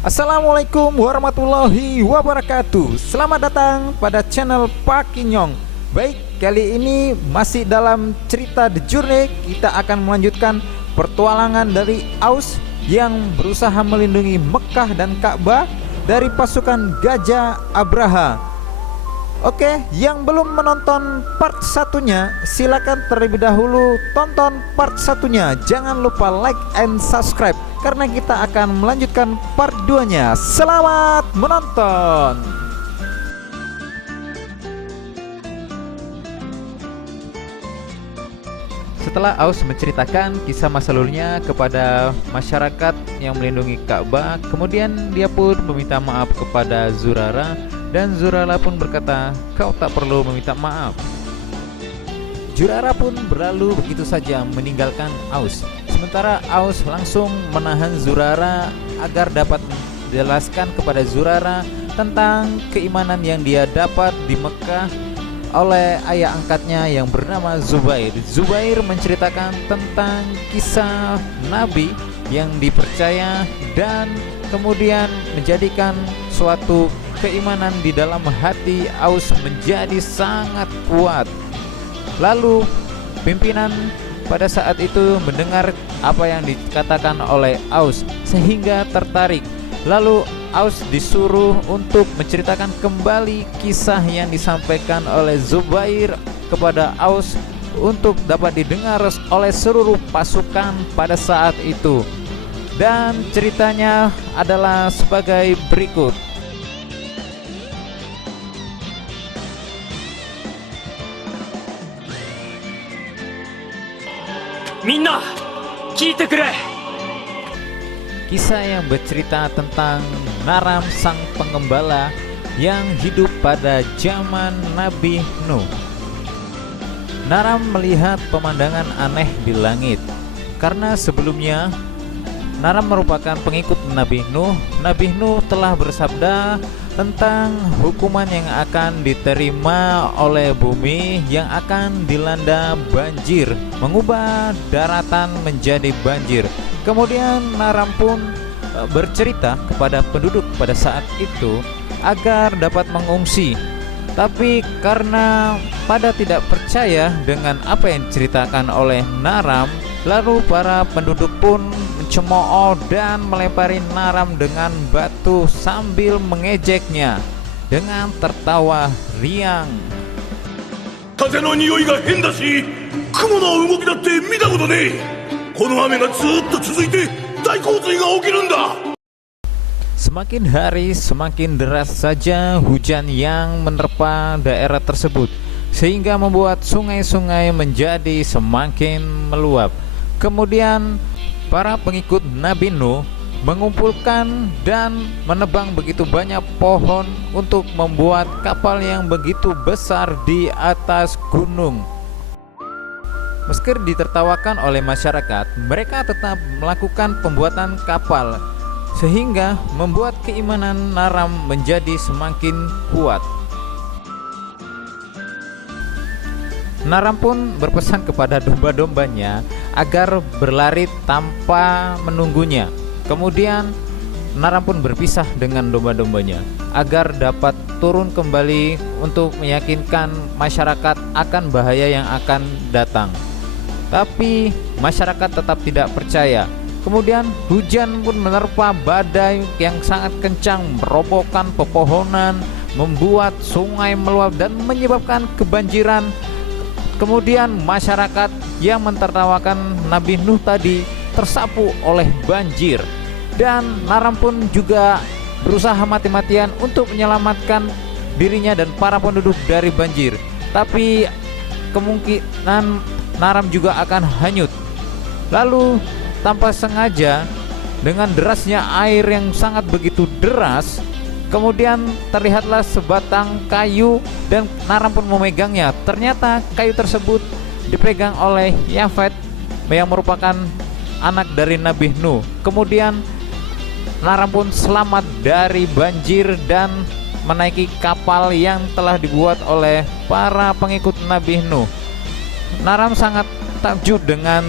Assalamualaikum warahmatullahi wabarakatuh. Selamat datang pada channel Pak Kinyong. Baik, kali ini masih dalam cerita The Journey. Kita akan melanjutkan pertualangan dari Aus yang berusaha melindungi Mekah dan Ka'bah dari pasukan Gajah Abraha. Oke, yang belum menonton part satunya, silakan terlebih dahulu tonton part satunya. Jangan lupa like and subscribe karena kita akan melanjutkan part 2-nya. Selamat menonton. Setelah Aus menceritakan kisah masa lalunya kepada masyarakat yang melindungi Ka'bah, kemudian dia pun meminta maaf kepada Zurara. Dan Zurara pun berkata, "Kau tak perlu meminta maaf." Zurara pun berlalu begitu saja meninggalkan Aus. Sementara Aus langsung menahan Zurara agar dapat menjelaskan kepada Zurara tentang keimanan yang dia dapat di Mekah oleh ayah angkatnya yang bernama Zubair. Zubair menceritakan tentang kisah Nabi yang dipercaya dan kemudian menjadikan suatu keimanan di dalam hati Aus menjadi sangat kuat. Lalu pimpinan pada saat itu mendengar apa yang dikatakan oleh Aus sehingga tertarik. Lalu Aus disuruh untuk menceritakan kembali kisah yang disampaikan oleh Zubair kepada Aus untuk dapat didengar oleh seluruh pasukan pada saat itu. Dan ceritanya adalah sebagai berikut. Minna, kita kere. Kisah yang bercerita tentang Naram sang pengembala yang hidup pada zaman Nabi Nuh. Naram melihat pemandangan aneh di langit karena sebelumnya Naram merupakan pengikut Nabi Nuh. Nabi Nuh telah bersabda tentang hukuman yang akan diterima oleh bumi yang akan dilanda banjir, mengubah daratan menjadi banjir. Kemudian Naram pun bercerita kepada penduduk pada saat itu agar dapat mengungsi. Tapi karena pada tidak percaya dengan apa yang diceritakan oleh Naram, lalu para penduduk pun mencemooh dan melempari Naram dengan batu sambil mengejeknya dengan tertawa riang. 風の匂いが変だし、雲の動きだって見たことねえ。この雨がずっと続いて大洪水が起きるんだ。 Semakin hari semakin deras saja hujan yang menerpa daerah tersebut sehingga membuat sungai-sungai menjadi semakin meluap. Kemudian para pengikut Nabi Nuh mengumpulkan dan menebang begitu banyak pohon untuk membuat kapal yang begitu besar di atas gunung. Meski ditertawakan oleh masyarakat, mereka tetap melakukan pembuatan kapal sehingga membuat keimanan Naram menjadi semakin kuat. Naram pun berpesan kepada domba-dombanya agar berlari tanpa menunggunya. Kemudian Naram pun berpisah dengan domba-dombanya agar dapat turun kembali untuk meyakinkan masyarakat akan bahaya yang akan datang. Tapi masyarakat tetap tidak percaya. Kemudian hujan pun menerpa badai yang sangat kencang, merobohkan pepohonan, membuat sungai meluap dan menyebabkan kebanjiran. Kemudian masyarakat yang mentertawakan Nabi Nuh tadi tersapu oleh banjir. Dan Naram pun juga berusaha mati-matian untuk menyelamatkan dirinya dan para penduduk dari banjir. Tapi kemungkinan Naram juga akan hanyut. Lalu tanpa sengaja dengan derasnya air yang sangat begitu deras, kemudian terlihatlah sebatang kayu dan Naram pun memegangnya. Ternyata kayu tersebut dipegang oleh Yafet yang merupakan anak dari Nabi Nuh. Kemudian Naram pun selamat dari banjir dan menaiki kapal yang telah dibuat oleh para pengikut Nabi Nuh. Naram sangat takjub dengan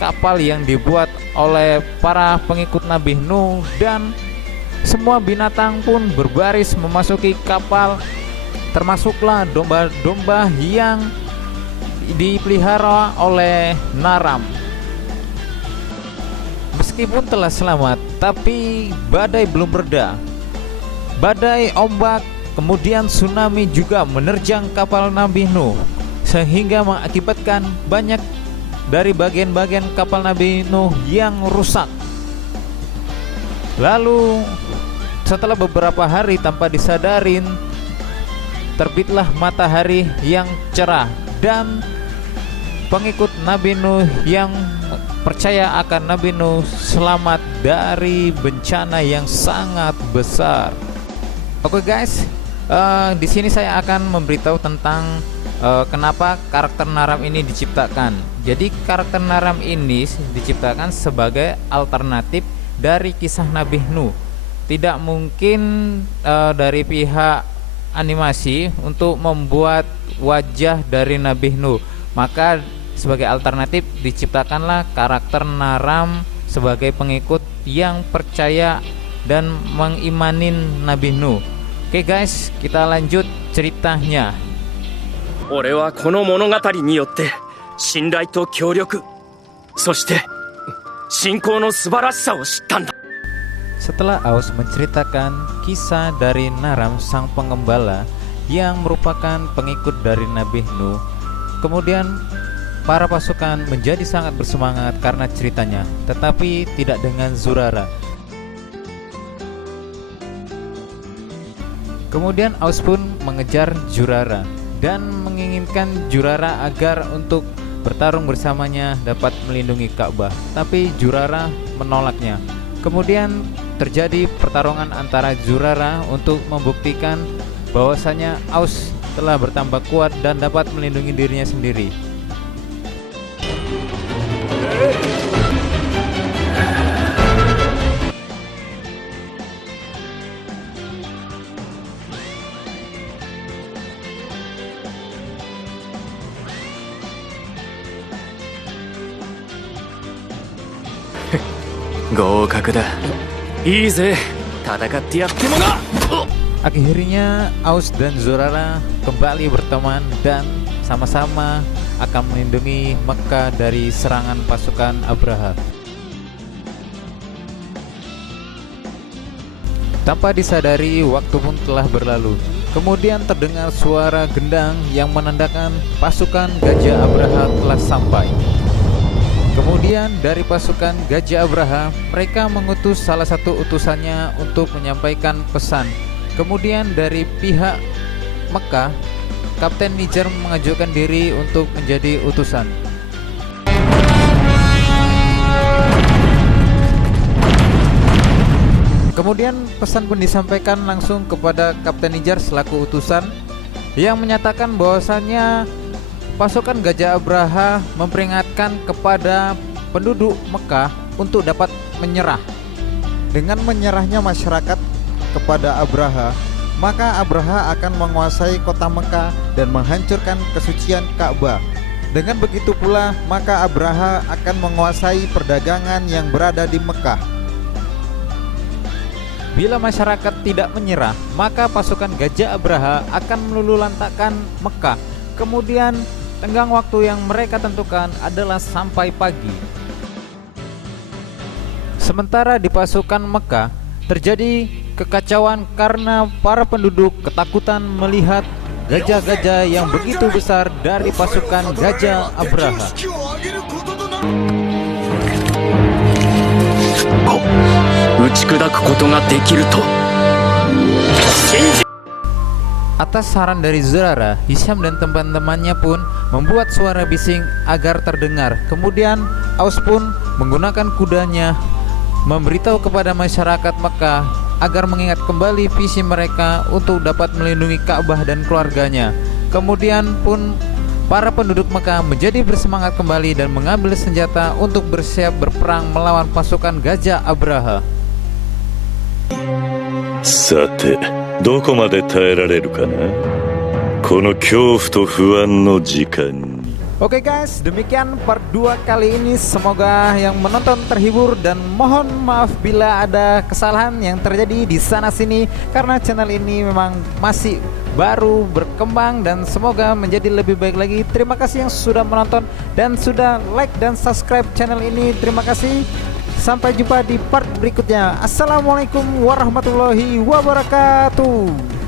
kapal yang dibuat oleh para pengikut Nabi Nuh, dan semua binatang pun berbaris memasuki kapal, termasuklah domba-domba yang dipelihara oleh Naram. Meskipun telah selamat, tapi badai belum reda. Badai, ombak, kemudian tsunami juga menerjang kapal Nabi Nuh, sehingga mengakibatkan banyak dari bagian-bagian kapal Nabi Nuh yang rusak. Lalu setelah beberapa hari tanpa disadarin, terbitlah matahari yang cerah, dan pengikut Nabi Nuh yang percaya akan Nabi Nuh selamat dari bencana yang sangat besar. Oke guys, di sini saya akan memberitahu tentang kenapa karakter Naram ini diciptakan. Jadi karakter Naram ini diciptakan sebagai alternatif dari kisah Nabi Nuh. Tidak mungkin dari pihak animasi untuk membuat wajah dari Nabi Nuh, maka sebagai alternatif diciptakanlah karakter Naram sebagai pengikut yang percaya dan mengimanin Nabi Nuh. Oke guys, kita lanjut ceritanya. 俺はこの物語によって信頼と協力、そして信仰の素晴らしさを知ったんだ。 Setelah Aus menceritakan kisah dari Naram sang pengembala yang merupakan pengikut dari Nabi Nuh, kemudian para pasukan menjadi sangat bersemangat karena ceritanya, tetapi tidak dengan Zurara. Kemudian Aus pun mengejar Zurara dan menginginkan Zurara agar untuk bertarung bersamanya dapat melindungi Ka'bah, tapi Zurara menolaknya. Kemudian terjadi pertarungan antara Zurara untuk membuktikan bahwasanya Aus telah bertambah kuat dan dapat melindungi dirinya sendiri. Akhirnya Aus dan Zurara kembali berteman dan sama-sama akan melindungi Mekah dari serangan pasukan Abraha. Tanpa disadari, waktu pun telah berlalu. Kemudian terdengar suara gendang yang menandakan pasukan Gajah Abraha telah sampai. Kemudian dari pasukan Gajah Abraha, mereka mengutus salah satu utusannya untuk menyampaikan pesan. Kemudian dari pihak Mekah, Kapten Niger mengajukan diri untuk menjadi utusan. Kemudian pesan pun disampaikan langsung kepada Kapten Niger selaku utusan, yang menyatakan bahwasannya pasukan Gajah Abraha memperingatkan kepada penduduk Mekah untuk dapat menyerah. Dengan menyerahnya masyarakat kepada Abraha, maka Abraha akan menguasai kota Mekah dan menghancurkan kesucian Ka'bah. Dengan begitu pula, maka Abraha akan menguasai perdagangan yang berada di Mekah. Bila masyarakat tidak menyerah, maka pasukan Gajah Abraha akan meluluhlantakkan Mekah. Kemudian tenggang waktu yang mereka tentukan adalah sampai pagi. Sementara di pasukan Mekah terjadi kekacauan karena para penduduk ketakutan melihat gajah-gajah yang begitu besar dari pasukan Gajah Abraha. Atas saran dari Zurara, Hisham dan teman-temannya pun membuat suara bising agar terdengar. Kemudian Aus pun menggunakan kudanya memberitahu kepada masyarakat Mekah agar mengingat kembali visi mereka untuk dapat melindungi Ka'bah dan keluarganya. Kemudian pun para penduduk Mekah menjadi bersemangat kembali dan mengambil senjata untuk bersiap berperang melawan pasukan Gajah Abraha. さて、どこまで耐えられるかな。この恐怖と不安の時間に。Oke guys, demikian part 2 kali ini. Semoga yang menonton terhibur dan mohon maaf bila ada kesalahan yang terjadi di sana sini, karena channel ini memang masih baru berkembang dan semoga menjadi lebih baik lagi. Terima kasih yang sudah menonton dan sudah like dan subscribe channel ini. Terima kasih. Sampai jumpa di part berikutnya. Assalamualaikum warahmatullahi wabarakatuh.